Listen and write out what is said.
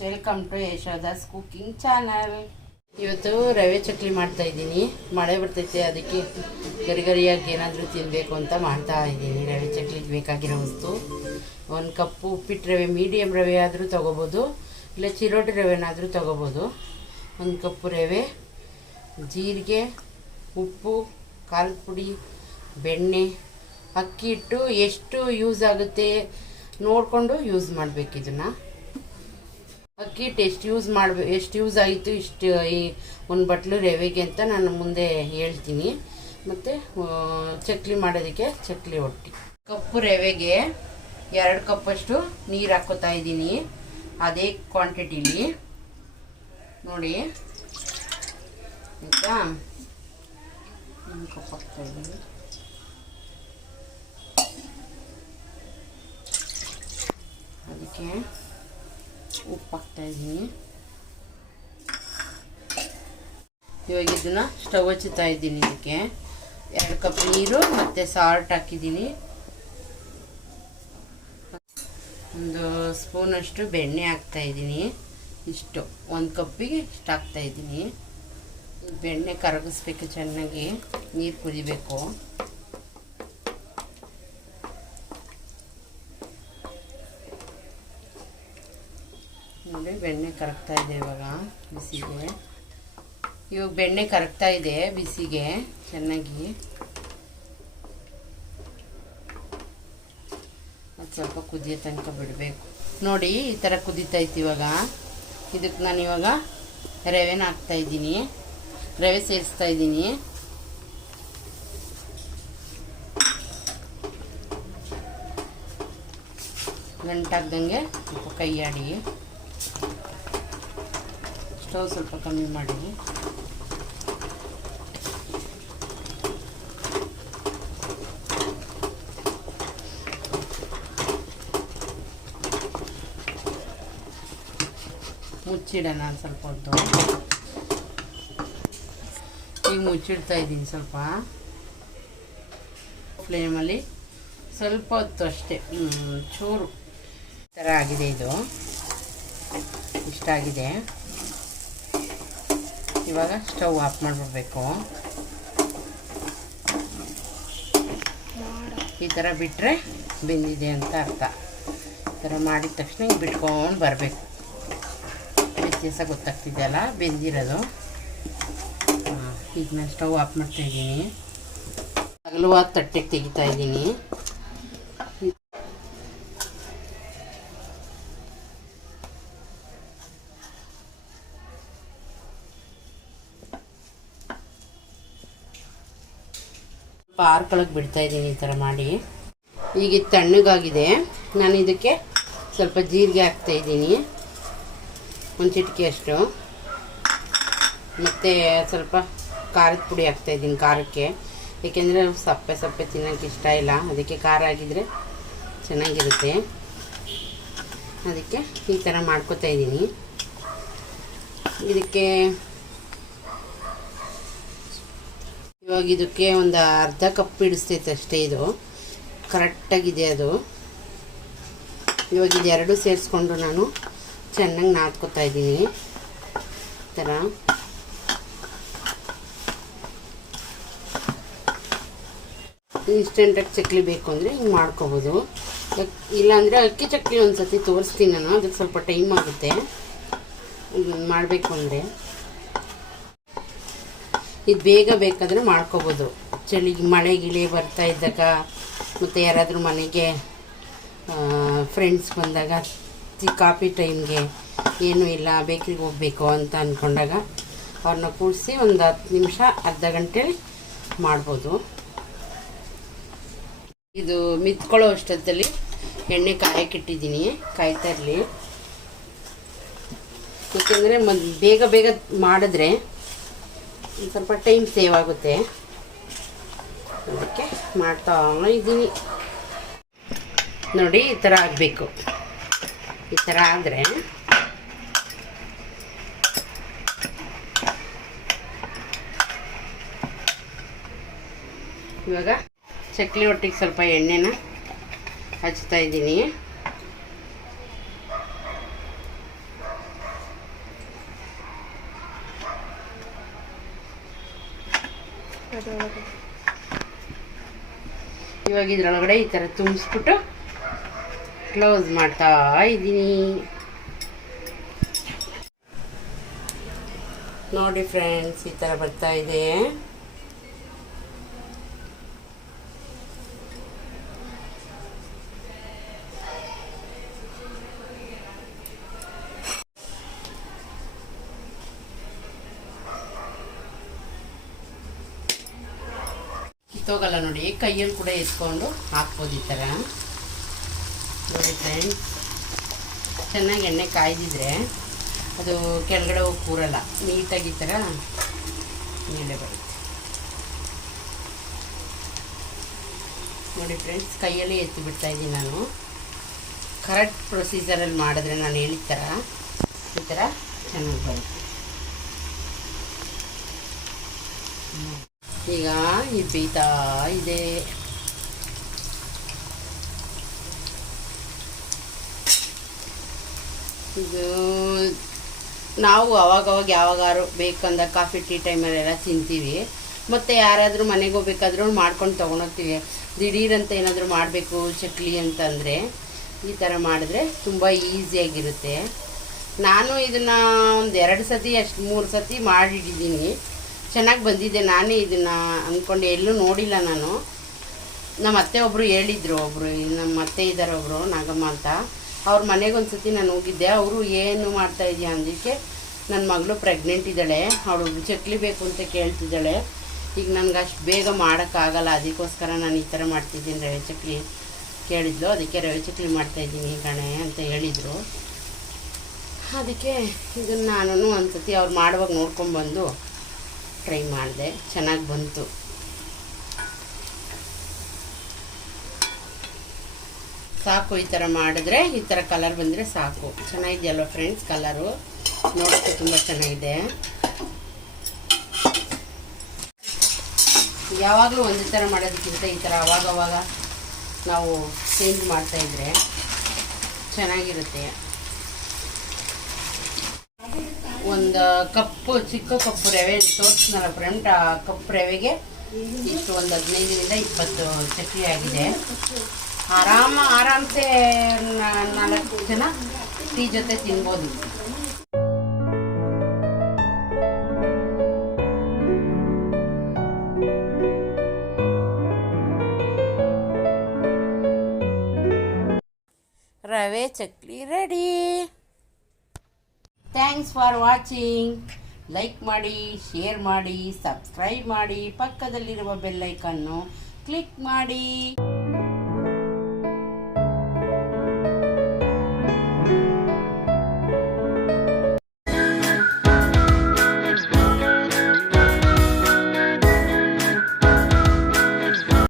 Friends, welcome to Yashoda's cooking channel. ಇವತ್ತು ರವೆ ಚಕ್ಲಿ ಮಾಡ್ತಾ ಇದ್ದೀನಿ. ಮಳೆ ಬರ್ತೈತೆ, ಅದಕ್ಕೆ ಗರಿಗರಿಯಾಗಿ ಏನಾದರೂ ತಿನ್ನಬೇಕು ಅಂತ ಮಾಡ್ತಾ ಇದ್ದೀನಿ. ರವೆ ಚಕ್ಲಿಗೆ ಬೇಕಾಗಿರೋ ವಸ್ತು: 1 ಕಪ್ಪು ಉಪ್ಪಿಟ್ಟು ರವೆ, ಮೀಡಿಯಮ್ ರವೆ ಆದರೂ ತೊಗೋಬೋದು, ಇಲ್ಲ ಚಿರೋಟಿ ರವೆನಾದರೂ ತೊಗೋಬೋದು. 1 ಕಪ್ಪು ರವೆ, ಜೀರಿಗೆ, ಉಪ್ಪು, ಖಾರದ ಪುಡಿ, ಬೆಣ್ಣೆ, ಅಕ್ಕಿ ಹಿಟ್ಟು. ಎಷ್ಟು ಯೂಸ್ ಆಗುತ್ತೆ ನೋಡಿಕೊಂಡು ಯೂಸ್ ಮಾಡಬೇಕು. ಇದನ್ನು ಅಕ್ಕಿ ಹಿಟ್ಟು ಎಷ್ಟು ಯೂಸ್ ಆಯಿತು ಇಷ್ಟು ಈ 1 ಬಟ್ಲು ರವೆಗೆ ಅಂತ ನಾನು ಮುಂದೆ ಹೇಳ್ತೀನಿ. ಮತ್ತು ಚಕ್ಲಿ ಮಾಡೋದಕ್ಕೆ ಚಕ್ಲಿ ಒಟ್ಟಿ ಕಪ್ಪು ರವೆಗೆ 2 ಕಪ್ಪಷ್ಟು ನೀರು ಹಾಕ್ಕೋತಾ ಇದ್ದೀನಿ. ಅದೇ ಕ್ವಾಂಟಿಟಿಲಿ ನೋಡಿ ಆಯಿತಾ. 1 ಕಪ್ ಹಾಕ್ತಾಯಿದ್ದೀನಿ. ಅದಕ್ಕೆ ಉಪ್ಪು ಹಾಕ್ತಾಯಿದ್ದೀನಿ. ಇವಾಗ ಇದನ್ನು ಸ್ಟವ್ ಹಚ್ಚುತ್ತಾ ಇದ್ದೀನಿ. ಇದಕ್ಕೆ 2 ಕಪ್ ನೀರು ಮತ್ತು ಸಾಲ್ಟ್ ಹಾಕಿದ್ದೀನಿ. 1 ಸ್ಪೂನಷ್ಟು ಬೆಣ್ಣೆ ಹಾಕ್ತಾಯಿದ್ದೀನಿ. ಇಷ್ಟು 1 ಕಪ್ಪಿಗೆ ಇಷ್ಟು ಹಾಕ್ತಾಯಿದ್ದೀನಿ. ಬೆಣ್ಣೆ ಕರಗಿಸ್ಬೇಕು, ಚೆನ್ನಾಗಿ ನೀರು ಕುದಿಬೇಕು. ನೋಡಿ, ಬೆಣ್ಣೆ ಕರಗ್ತಾ ಇದೆ ಇವಾಗ ಬಿಸಿಗೆ. ಇವಾಗ ಬೆಣ್ಣೆ ಕರಗ್ತಾ ಇದೆ ಬಿಸಿಗೆ ಚೆನ್ನಾಗಿ. ಅದು ಸ್ವಲ್ಪ ಕುದಿಯೋ ತನಕ ಬಿಡಬೇಕು. ನೋಡಿ, ಈ ಥರ ಕುದೀತೈತಿ. ಇವಾಗ ಇದಕ್ಕೆ ನಾನು ಇವಾಗ ರವೆನ ಹಾಕ್ತಾಯಿದ್ದೀನಿ. ರವೆ ಸೇರಿಸ್ತಾ ಇದ್ದೀನಿ. ಗಂಟಾಗ್ದಂಗೆ ಸ್ವಲ್ಪ ಕೈ ಆಡಿ. ಸ್ಟವ್ ಸ್ವಲ್ಪ ಕಮ್ಮಿ ಮಾಡಿ. ಮುಚ್ಚಿಡೋಣ ಸ್ವಲ್ಪ ಹೊತ್ತು. ಈಗ ಮುಚ್ಚಿಡ್ತಾ ಇದ್ದೀನಿ ಸ್ವಲ್ಪ ಫ್ಲೇಮಲ್ಲಿ. ಸ್ವಲ್ಪ ಹೊತ್ತು ಅಷ್ಟೇ, ಚೂರು ಥರ ಆಗಿದೆ. ಇದು ಇಷ್ಟಾಗಿದೆ. ಇವಾಗ ಸ್ಟವ್ ಆಫ್ ಮಾಡಿಬಿಡ್ಬೇಕು. ಈ ಥರ ಬಿಟ್ಟರೆ ಬೆಂದಿದೆ ಅಂತ ಅರ್ಥ. ಈ ಥರ ಮಾಡಿದ ತಕ್ಷಣ ಹಿಂಗೆ ಬಿಟ್ಕೊಂಡು ಬರಬೇಕು. ವ್ಯತ್ಯಾಸ ಗೊತ್ತಾಗ್ತಿದೆಯಲ್ಲ ಬೆಂದಿರೋದು. ಈಗ ನಾನು ಸ್ಟವ್ ಆಫ್ ಮಾಡ್ತಾಯಿದ್ದೀನಿ. ಅಗಲವಾದ ತಟ್ಟೆಗೆ ತೆಗಿತಾ ಇದ್ದೀನಿ. ಆರ್ಕೊಳಕ್ಕೆ ಬಿಡ್ತಾ ಇದ್ದೀನಿ ಈ ಥರ ಮಾಡಿ. ಈಗ ಇದು ತಣ್ಣಗಾಗಿದೆ. ನಾನು ಇದಕ್ಕೆ ಸ್ವಲ್ಪ ಜೀರಿಗೆ ಹಾಕ್ತಾಯಿದ್ದೀನಿ, 1 ಚಿಟಿಕೆ ಅಷ್ಟು. ಮತ್ತು ಸ್ವಲ್ಪ ಖಾರದ ಪುಡಿ ಹಾಕ್ತಾಯಿದ್ದೀನಿ ಖಾರಕ್ಕೆ. ಏಕೆಂದರೆ ಸಪ್ಪೆ ಸಪ್ಪೆ ತಿನ್ನೋಕ್ಕೆ ಇಷ್ಟ ಇಲ್ಲ, ಅದಕ್ಕೆ ಖಾರ ಆಗಿದ್ದರೆ ಚೆನ್ನಾಗಿರುತ್ತೆ. ಅದಕ್ಕೆ ಈ ಥರ ಮಾಡ್ಕೊತಾ ಇದ್ದೀನಿ. ಇದಕ್ಕೆ ಇವಾಗ ಇದಕ್ಕೆ ಒಂದು ಅರ್ಧ ಕಪ್ ಇಡಿಸ್ತೈತೆ ಅಷ್ಟೇ. ಇದು ಕರೆಕ್ಟಾಗಿದೆ ಅದು. ಇವಾಗ ಇದೆರಡು ಸೇರಿಸ್ಕೊಂಡು ನಾನು ಚೆನ್ನಾಗಿ ನಾದ್ಕೊತಾ ಇದ್ದೀನಿ. ಈ ಥರ ಇನ್ಸ್ಟೆಂಟಾಗಿ ಚಕ್ಲಿ ಬೇಕು ಅಂದರೆ ಹಿಂಗೆ ಮಾಡ್ಕೊಬೋದು. ಇಲ್ಲಾಂದರೆ ಅಕ್ಕಿ ಚಕ್ಲಿ ಒಂದು ಸತಿ ತೋರಿಸ್ತೀನಿ ನಾನು. ಅದಕ್ಕೆ ಸ್ವಲ್ಪ ಟೈಮ್ ಆಗುತ್ತೆ ಮಾಡಬೇಕು ಅಂದರೆ. ಇದು ಬೇಗ ಬೇಕಾದರೆ ಮಾಡ್ಕೊಬೋದು. ಮಳೆ ಗಿಳಿ ಬರ್ತಾ ಇದ್ದಾಗ, ಮತ್ತು ಯಾರಾದರೂ ಮನೆಗೆ ಫ್ರೆಂಡ್ಸ್ ಬಂದಾಗ, ಕಾಫಿ ಟೈಮ್ಗೆ ಏನೂ ಇಲ್ಲ, ಬೇಕ್ರಿಗೆ ಹೋಗಬೇಕು ಅಂತ ಅಂದ್ಕೊಂಡಾಗ ಅವ್ರನ್ನ ಕೂಡಿಸಿ ಒಂದು 10 ನಿಮಿಷ ಅರ್ಧ ಗಂಟೆಲಿ ಮಾಡ್ಬೋದು. ಇದು ಮಿತ್ಕೊಳ್ಳೋ ಅಷ್ಟೊತ್ತಲ್ಲಿ ಎಣ್ಣೆ ಕಾಯಕ್ಕಿಟ್ಟಿದ್ದೀನಿ, ಕಾಯ್ತಾ ಇರಲಿ. ಏಕೆಂದರೆ ಬೇಗ ಬೇಗ ಮಾಡಿದ್ರೆ ಸ್ವಲ್ಪ ಟೈಮ್ ಸೇವ್ ಆಗುತ್ತೆ. ಅದಕ್ಕೆ ಮಾಡ್ತಾ ಇದ್ದೀನಿ. ನೋಡಿ, ಈ ಥರ ಆಗಬೇಕು. ಈ ಥರ ಆದರೆ ಇವಾಗ ಚಕ್ಲಿ ಒಟ್ಟಿಗೆ ಸ್ವಲ್ಪ ಎಣ್ಣೆನ ಹಚ್ತಾ ಇದ್ದೀನಿ. ಇವಾಗ ಇದ್ರೊಳಗಡೆ ಈ ಥರ ತುಂಬಿಸ್ಬಿಟ್ಟು ಕ್ಲೋಸ್ ಮಾಡ್ತಾ ಇದ್ದೀನಿ. ನೋಡಿ ಫ್ರೆಂಡ್ಸ್, ಈ ಥರ ಬರ್ತಾ ಇದೆ. ಕಿತ್ತೋಗಲ್ಲ ನೋಡಿ, ಕೈಯಲ್ಲಿ ಕೂಡ ಎತ್ಕೊಂಡು ಹಾಕ್ಬೋದು ಈ ಥರ. ನೋಡಿ ಫ್ರೆಂಡ್ಸ್, ಚೆನ್ನಾಗಿ ಎಣ್ಣೆ ಕಾಯ್ದಿದ್ರೆ ಅದು ಕೆಳಗಡೆ ಹೋಗಿ ಕೂರಲ್ಲ, ನೀಟಾಗಿ ಈ ಥರ ಮೇಲೆ ಬರುತ್ತೆ. ನೋಡಿ ಫ್ರೆಂಡ್ಸ್, ಕೈಯಲ್ಲೇ ಎತ್ತಿ ಬಿಡ್ತಾ ಇದ್ದೀನಿ ನಾನು. ಕರೆಕ್ಟ್ ಪ್ರೊಸೀಜರಲ್ಲಿ ಮಾಡಿದ್ರೆ ನಾನು ಹೇಳಿದ ಥರ ಈ ಥರ ಚೆನ್ನಾಗಿ ಬರುತ್ತೆ. ಈಗ ಈ ಬೇಯ್ತಾ ಇದೆ. ಇದು ನಾವು ಅವಾಗವಾಗ ಯಾವಾಗಾರು ಬೇಕಂದ ಕಾಫಿ ಟೀ ಟೈಮಲ್ಲೆಲ್ಲ ತಿಂತೀವಿ. ಮತ್ತು ಯಾರಾದರೂ ಮನೆಗೆ ಹೋಗ್ಬೇಕಾದ್ರೂ ಮಾಡ್ಕೊಂಡು ತೊಗೊಂಡೋಗ್ತೀವಿ. ದಿಢೀರಂತ ಏನಾದರೂ ಮಾಡಬೇಕು ಚಕ್ಲಿ ಅಂತಂದರೆ ಈ ಥರ ಮಾಡಿದ್ರೆ ತುಂಬ ಈಸಿಯಾಗಿರುತ್ತೆ. ನಾನು ಇದನ್ನು ಒಂದು 2 ಸತಿ ಅಷ್ಟು 3 ಸತಿ ಮಾಡಿಟ್ಟಿದ್ದೀನಿ. ಚೆನ್ನಾಗಿ ಬಂದಿದೆ. ನಾನೇ ಇದನ್ನು ಅಂದ್ಕೊಂಡು ಎಲ್ಲೂ ನೋಡಿಲ್ಲ ನಾನು. ನಮ್ಮ ಅತ್ತೆ ಒಬ್ಬರು ಹೇಳಿದರು, ನಮ್ಮ ಅತ್ತೆ ಇದ್ದಾರೆ ಒಬ್ಬರು ನಾಗಮ್ಮ ಅಂತ, ಅವ್ರ ಮನೆಗೆ ಒಂದು ಸತಿ ನಾನು ಹೋಗಿದ್ದೆ. ಅವರು ಏನು ಮಾಡ್ತಾಯಿದ್ಯಾ ಅಂದಕ್ಕೆ ನನ್ನ ಮಗಳು ಪ್ರೆಗ್ನೆಂಟ್ ಇದ್ದಾಳೆ, ಅವಳು ಚಕ್ಲಿ ಬೇಕು ಅಂತ ಕೇಳ್ತಿದ್ದಾಳೆ. ಈಗ ನನಗೆ ಅಷ್ಟು ಬೇಗ ಮಾಡೋಕ್ಕಾಗಲ್ಲ, ಅದಕ್ಕೋಸ್ಕರ ನಾನು ಈ ಥರ ಮಾಡ್ತಿದ್ದೀನಿ, ರವೆ ಚಕ್ಲಿ ಕೇಳಿದ್ಲು. ಅದಕ್ಕೆ ರವೆ ಚಕ್ಲಿ ಮಾಡ್ತಾಯಿದ್ದೀನಿ ಕಣೆ ಅಂತ ಹೇಳಿದರು. ಅದಕ್ಕೆ ಇದನ್ನು ನಾನು ಒಂದು ಸತಿ ಅವ್ರು ಮಾಡುವಾಗ ನೋಡ್ಕೊಂಡ್ಬಂದು ಟ್ರೈ ಮಾಡಿದೆ, ಚೆನ್ನಾಗಿ ಬಂತು. ಸಾಕು, ಈ ಥರ ಮಾಡಿದ್ರೆ ಈ ಥರ ಕಲರ್ ಬಂದರೆ ಸಾಕು. ಚೆನ್ನಾಗಿದೆಯಲ್ವ ಫ್ರೆಂಡ್ಸ್, ಕಲರು ನೋಡೋಕ್ಕೆ ತುಂಬ ಚೆನ್ನಾಗಿದೆ. ಯಾವಾಗಲೂ ಒಂದೇ ಥರ ಮಾಡೋದಕ್ಕಿಂತ ಈ ಥರ ಅವಾಗವಾಗ ನಾವು ಚೇಂಜ್ ಮಾಡ್ತಾಯಿದ್ರೆ ಚೆನ್ನಾಗಿರುತ್ತೆ. ಒಂದು ಕಪ್ಪು, ಚಿಕ್ಕ ಕಪ್ಪು ರವೆ ತೋರಿಸ್ನಲ್ಲ ಫ್ರೆಂಡ್, ಆ ಕಪ್ಪು ರವೆಗೆ ಇಷ್ಟು ಒಂದು 15ರಿಂದ 20 ಚಕ್ಲಿ ಆಗಿದೆ. ಆರಾಮ್ಸೆ 4 ಜನ ಟೀ ಜೊತೆ ತಿನ್ಬೋದು. ರವೆ chakli ready. Thanks for watching. Like ಮಾಡಿ, ಶೇರ್ ಮಾಡಿ, ಸಬ್ಸ್ಕ್ರೈಬ್ ಮಾಡಿ, ಪಕ್ಕದಲ್ಲಿರುವ ಬೆಲ್ ಐಕನ್ನು ಕ್ಲಿಕ್ ಮಾಡಿ.